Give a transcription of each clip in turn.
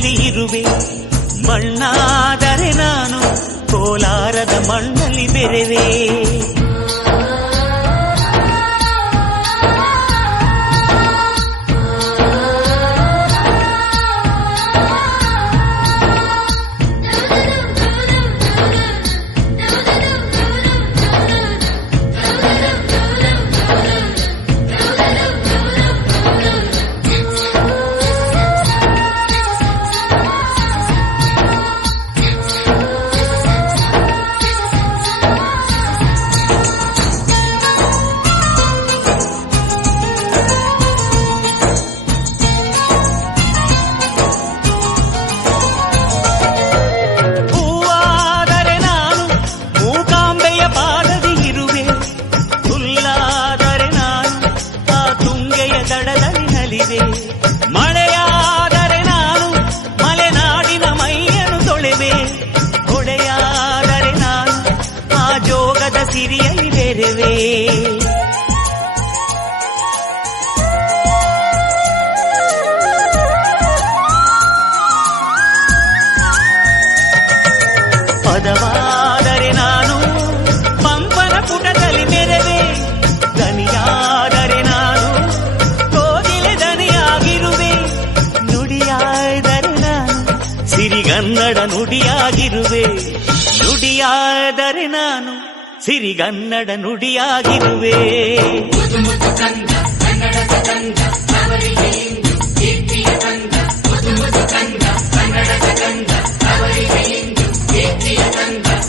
ಗುಡಿಯಲ್ಲಿ ಇರುವೆ. ಮಣ್ಣಾದರೆ ನಾನು ಕೋಲಾರದ ಮಣ್ಣಲ್ಲಿ ಬೆರೆವೆ. ಹುಲ್ಲಾದರೆ ನಾನು ಆ ತುಂಗೆಯ ದಡದಲ್ಲಿ ನಲಿವೆ ಸಿರಿಗನ್ನಡ ನುಡಿಯಾಗಿರುವೆ. ನುಡಿಯಾದರೆ ನಾನು ಸಿರಿಗನ್ನಡ ನುಡಿಯಾಗಿರುವೆ.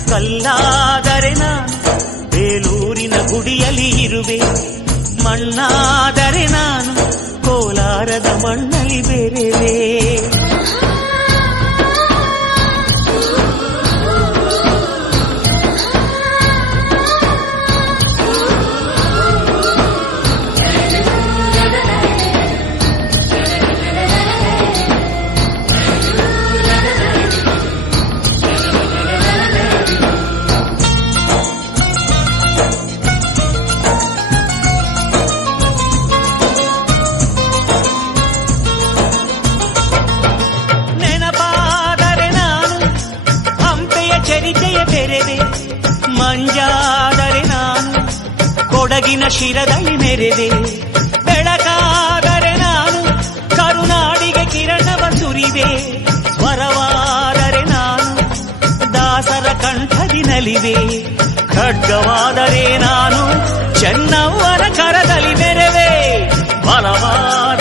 ಕಲ್ಲಾದರೆ ನಾನು ಬೇಲೂರಿನ ಗುಡಿಯಲ್ಲಿ ಇರುವೆ. ಮಣ್ಣಾದರೆ ನಾನು ಕೋಲಾರದ ಮಣ್ಣಲ್ಲಿ ಬೆರೆವೆ. ಕೊಡಗಿನ ಶಿರದಲ್ಲಿ ಮೆರೆದೆ. ಬೆಳಕಾದರೆ ನಾನು ಕರುನಾಡಿಗೆ ಕಿರಣವ ಸುರಿದೆ. ಸ್ವರವಾದರೆ ನಾನು ದಾಸರ ಕಂಠದಿನಲಿವೆ ಖಡ್ಗವಾದರೆ ನಾನು ಚೆನ್ನವರ ಕರದಲ್ಲಿ ಮೆರೆವೆ ಬಲವಾದರೆ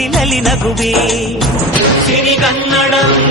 ಸಿರಿಗನ್ನಡಂ ಗೆಲ್ಗೆ